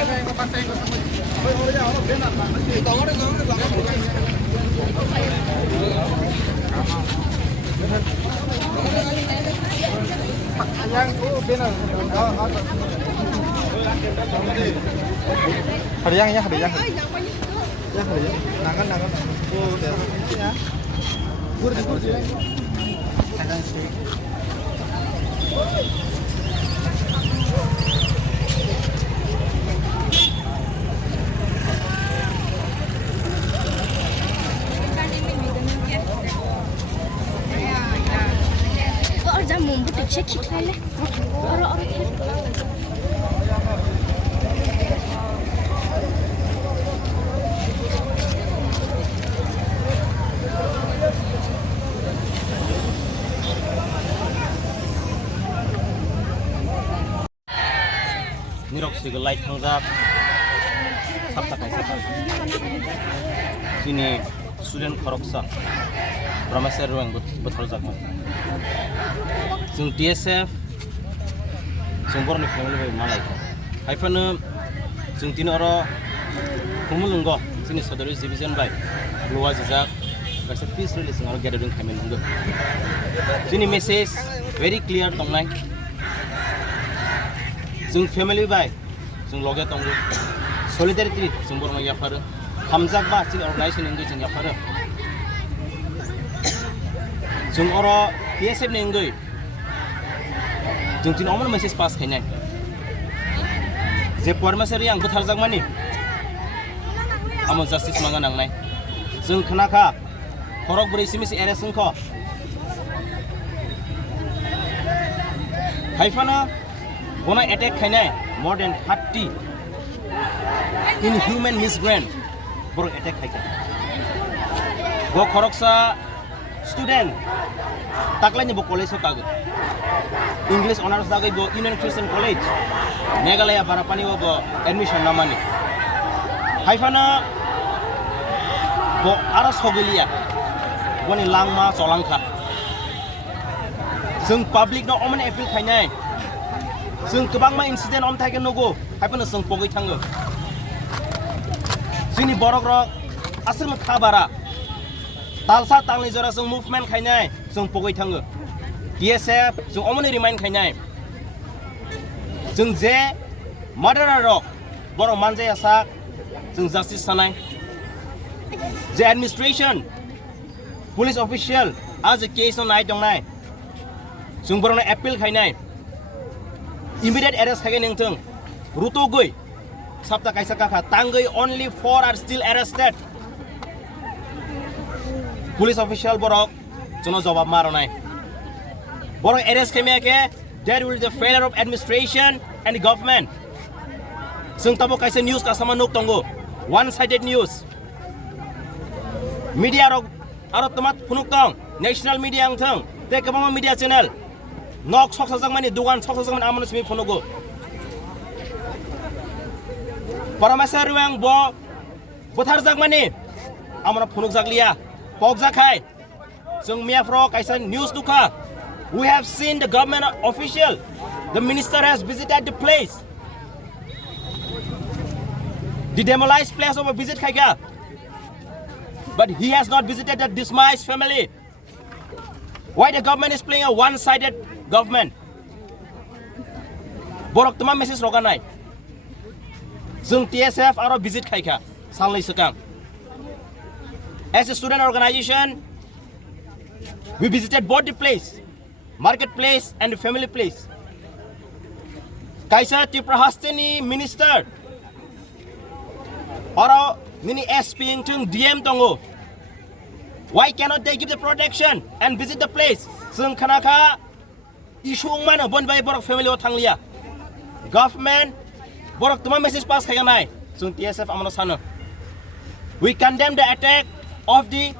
Ada yang ya, ada yang. Ya, ada yang. Nangan. Oh, deh. Ya. Gur. Kadang sih. Butik çekik hele. Ara. Nirok sigelai tangjak sabta kaisa sini student koroksa Brahmasar ruang betul zakman sung TSF sung borni family by malai haifan sung tino oro kumulungo sini sodari division by luas jak kaisa peace release ngaro gathering khamen hungo sini message very clear tongnai जों family bye जों लगे दंगो solidarity जों बरमा याफारो हामजाक बा जों organisation इंगै जों याफारो जों अरो PSF इंगै जों तिन अमन मेसेज पास खायनाय जे परमेश्वरी आं बुथारजाक मानि आमो जस्टिस मांगा नांनाय जों खनाखा खरक ब्रैसिमिस एरेसन ख हाइफाना Gonna attack Kenya more than 30 inhuman migrant for attack Kenya. Go koroksa student taklanya bo college hotago. English honors dagai bo Union Christian College. Meghalaya barapani bo admission namani. Haifana bo aras hogelia. Boni langma solangka. Sung public no omen appeal Kenya. जों गोबां मा incident अम थाइगोन नगो हाइफानो जों पगै थाङो जोंनि बरक रक आसरम खाबारा तालसा तांनि जरा जों movement खायनाय जों पगै थाङो DSF जों अमने रिमाइन्ड खायनाय जों जे मादारार रक बर' मानजाया सा जों जास्टिस सानाय जे एडमिनिस्ट्रेशन पुलिस अफिसियेल आज केस नाय दंनाय जों बर'नो appeal खायनाय immediate arrest hagen ningtung ruto goi sabta kaisa kaka tangai only 4 are still arrested police official borok jono jawab maronai borok arrest kemya ke there will be the failure of administration and the government sung tabo kaisa news ka sama nok tongo one sided news media rok aro tomat phunuk tong national media ang thang te kabama media channel nok soksajak mani dugan soksajak mani amon simi phonogo Paramaisar ruang bo botharjak mani amona phonok jakliya pokjak khai jong miafro kaisa news duka we have seen the government official the minister has visited the place the demolished place of a visit khaiga but he has not visited the dismissed family why the government is playing a one-sided government borok tuma message roganai जों TSF aro visit khaika salai sakang as a student organization we visited both the place marketplace and the family place kaisa tiprahasteni minister aro nini SP tung DM tongo why cannot they give the protection and visit the place जों khanaka issue man bon bai borok family o thanglia government borok tuma message pass khaganai जों TSF amano sano we condemn the attack of the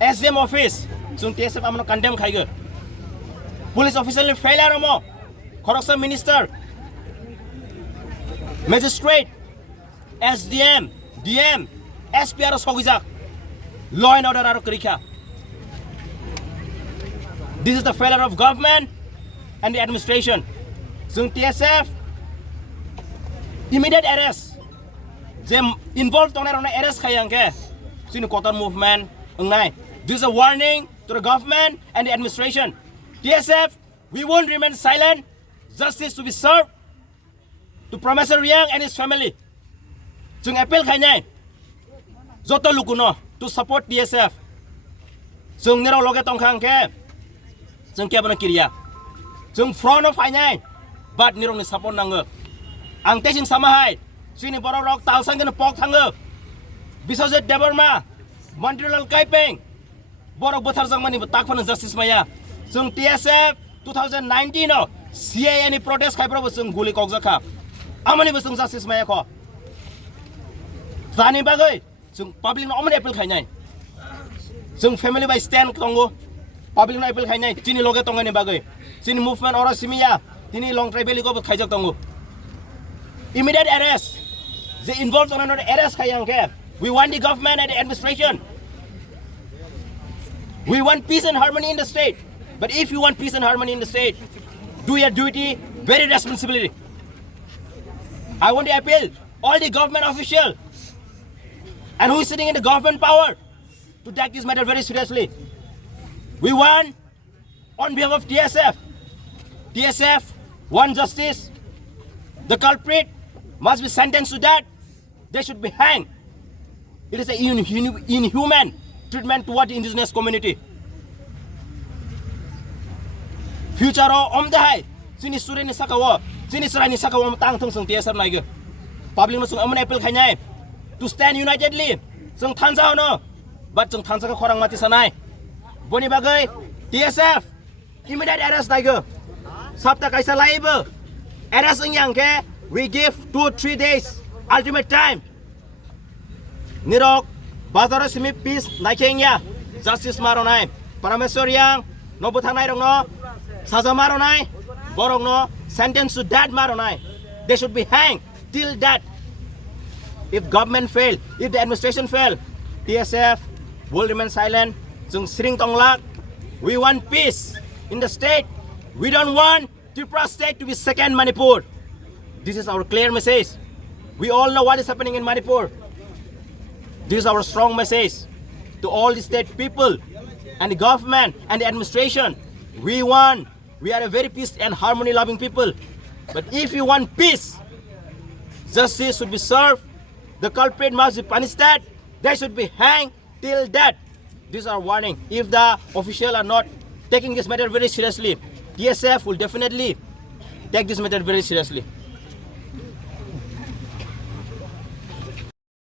SDM office जों TSF amano condemn khaigo police official failure mo corruption minister magistrate SDM DM SP aro sogijak law and order aro krikha this is the failure of government and the administration जों TSF immediate arrest J involved tong nai arrest khayang ke sini cotton movement ngai. This is a warning to the government and the administration. TSF, we won't remain silent. Justice to be served to Professor Riang and his family. Jung appeal khainai joto lukuno to support TSF. Jung nero loge tong khang ke jung kya bana kiriya. Jung front of khainai but nirong ni support nang ang tesing samahai sini borok talsang gena pok thang Biswajit Debarma Mantriral Kaipeng borok bothar jangmani takphana justice maya jung TSF 2019 no CAA ni protest khaibro jung guli kokjaka amani jung justice maya ko zani bagai jung public no amani appeal khainai jung family by stand tongo public no appeal khainai chini loge tongani bagai chini movement ora simia tini long tribal ko khaijak tongo immediate arrest they involved on another arrest khayang ke. We want the government and the administration. We want peace and harmony in the state. But if you want peace and harmony in the state, do your duty, very responsibility. I want to appeal all the government officials and who is sitting in the government power to take this matter very seriously. We want, on behalf of TSF want justice. The culprit must be sentenced to death. They should be hanged. It is an inhuman treatment toward the indigenous community. Future om the high. Sini suri ni sakawa. Sini sura ni sakawa matang thong sung TSF nai Public no sung amon appeal khainai to stand unitedly. Sung thansa no. But sung thansa ka khorang mati sanai. Boni bagai TSF immediate arrest nai Sabta kaisa live. Arrest yang ke we give 2-3 days ultimate time. Nirok bazar simi peace naikengya justice maronai Parameswar yang no buthanai rong no saza maronai borong no sentence to death maronai. They should be hanged till death. If government fail, if the administration fail, TSF will remain silent. Jung sring tonglak. We want peace in the state. We don't want Tripura state to be second Manipur. This is our clear message. We all know what is happening in Manipur. This is our strong message to all the state people and the government and the administration. We are a very peace and harmony loving people. But if you want peace, justice should be served. The culprit must be punished. They should be hanged till death. This is our warning. If the officials are not taking this matter very seriously, TSF will definitely take this matter very seriously.